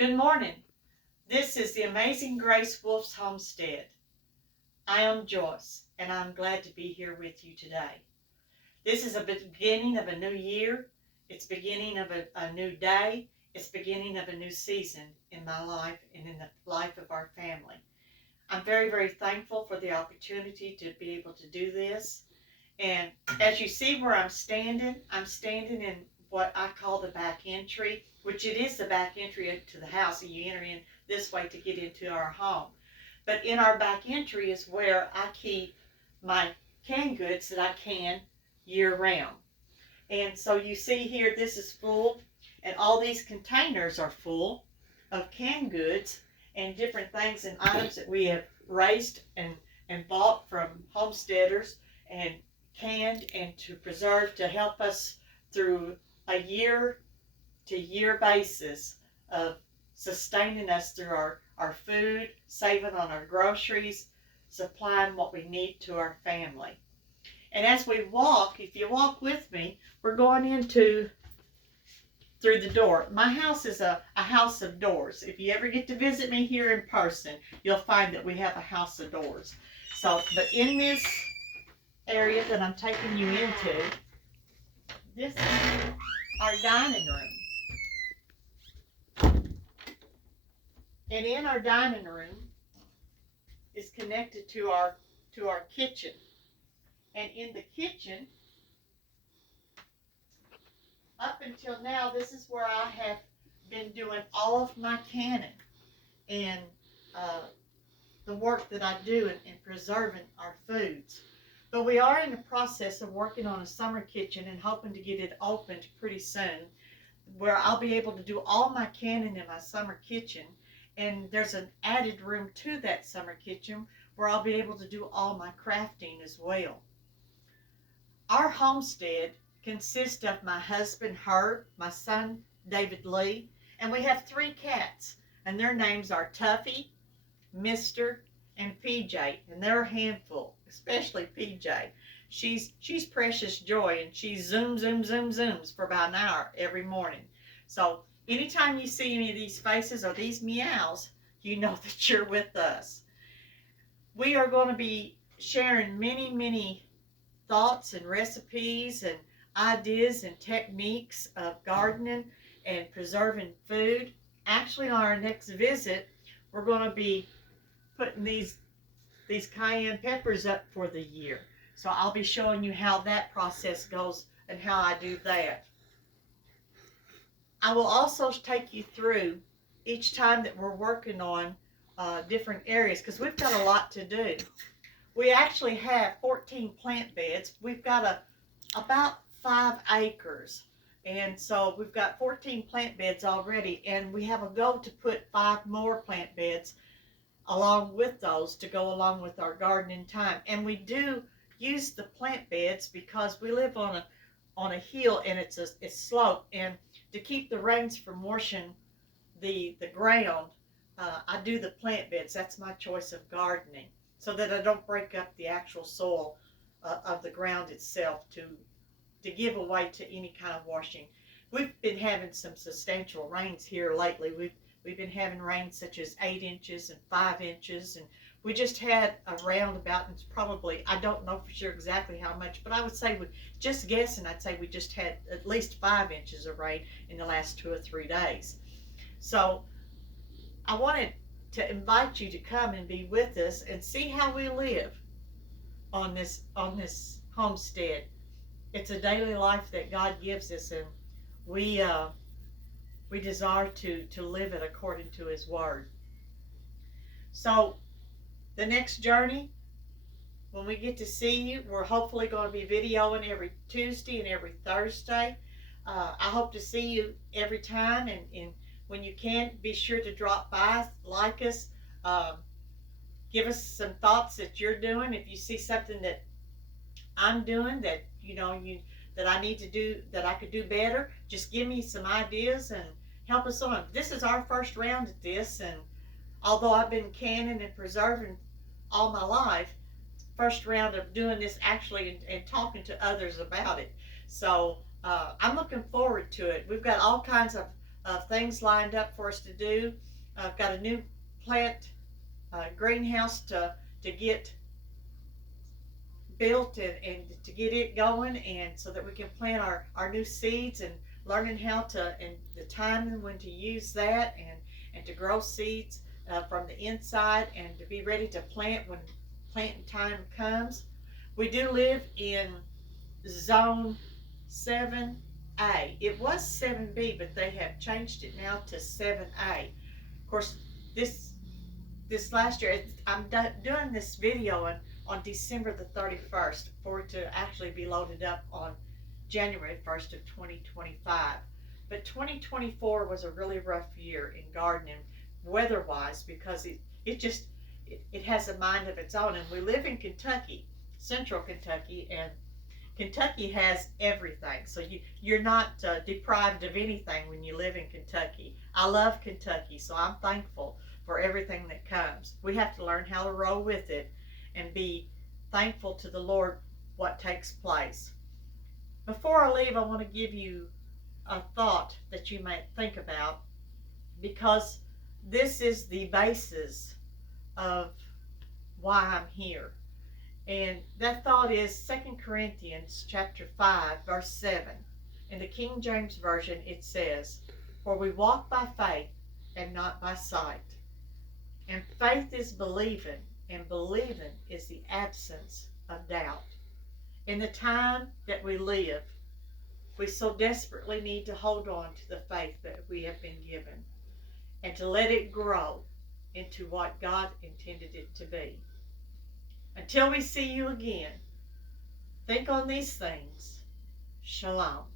Good morning. This is the Amazing Grace Wolfe's Homestead. I am Joyce, and I'm glad to be here with you today. This is a beginning of a new year. It's beginning of a new day. It's beginning of a new season in my life and in the life of our family. I'm very, very thankful for the opportunity to be able to do this. And as you see where I'm standing in what I call the back entry, which it is the back entry to the house, and you enter in this way to get into our home. But in our back entry is where I keep my canned goods that I can year round. And so you see here, this is full, and all these containers are full of canned goods and different things and items that we have raised and bought from homesteaders and canned and to preserve to help us through a year to year basis of sustaining us through our food, saving on our groceries, supplying what we need to our family. And as we walk, if you walk with me, we're going through the door. My house is a house of doors. If you ever get to visit me here in person, you'll find that we have a house of doors. So, but in this area that I'm taking you into, this is our dining room. And in our dining room is connected to our kitchen. And in the kitchen, up until now, this is where I have been doing all of my canning and the work that I do in preserving our foods. But we are in the process of working on a summer kitchen and hoping to get it opened pretty soon, where I'll be able to do all my canning in my summer kitchen. And there's an added room to that summer kitchen where I'll be able to do all my crafting as well. Our homestead consists of my husband Herb, my son David Lee, and we have 3 cats, and their names are Tuffy, Mister, and PJ, and they're a handful, especially PJ. She's precious joy, and she zooms for about an hour every morning. So anytime you see any of these faces or these meows, you know that you're with us. We are going to be sharing many thoughts and recipes and ideas and techniques of gardening and preserving food. Actually, on our next visit, we're going to be putting these cayenne peppers up for the year. So I'll be showing you how that process goes and how I do that. I will also take you through each time that we're working on different areas, because we've got a lot to do. We actually have 14 plant beds. We've got about 5 acres. And so we've got 14 plant beds already, and we have a goal to put 5 more plant beds along with those to go along with our gardening time. And we do use the plant beds because we live on a hill, and it's slope, and to keep the rains from washing the ground, I do the plant beds. That's my choice of gardening, so that I don't break up the actual soil of the ground itself to give away to any kind of washing. We've been having some substantial rains here lately. We've been having rains such as 8 inches and 5 inches, and we just had a roundabout, and it's probably, I don't know for sure exactly how much, but I would say, just guessing, I'd say we just had at least 5 inches of rain in the last 2 or 3 days. So I wanted to invite you to come and be with us and see how we live on this homestead. It's a daily life that God gives us, and we desire to live it according to His Word. So the next journey, when we get to see you, we're hopefully going to be videoing every Tuesday and every Thursday. I hope to see you every time, and when you can, be sure to drop by, like us, give us some thoughts that you're doing. If you see something that I'm doing that that I need to do, that I could do better, just give me some ideas and help us on. This is our first round at this, and although I've been canning and preserving all my life, first round of doing this actually and talking to others about it. So I'm looking forward to it. We've got all kinds of of things lined up for us to do. I've got a new plant greenhouse to get built and to get it going, and so that we can plant our new seeds, and learning how to, and the timing when to use that, and to grow seeds from the inside, and to be ready to plant when planting time comes. We do live in zone 7A. It was 7B, but they have changed it now to 7A. Of course, this this last year, I'm doing this video on December the 31st for it to actually be loaded up on January 1st of 2025. But 2024 was a really rough year in gardening, weather-wise, because it has a mind of its own. And we live in Kentucky, central Kentucky, and Kentucky has everything. So you're not deprived of anything when you live in Kentucky. I love Kentucky, so I'm thankful for everything that comes. We have to learn how to roll with it and be thankful to the Lord what takes place. Before I leave, I want to give you a thought that you might think about, because this is the basis of why I'm here. And that thought is 2 Corinthians chapter 5, verse 7. In the King James Version, it says, "For we walk by faith and not by sight. And faith is believing, and believing is the absence of doubt." In the time that we live, we so desperately need to hold on to the faith that we have been given, and to let it grow into what God intended it to be. Until we see you again, think on these things. Shalom.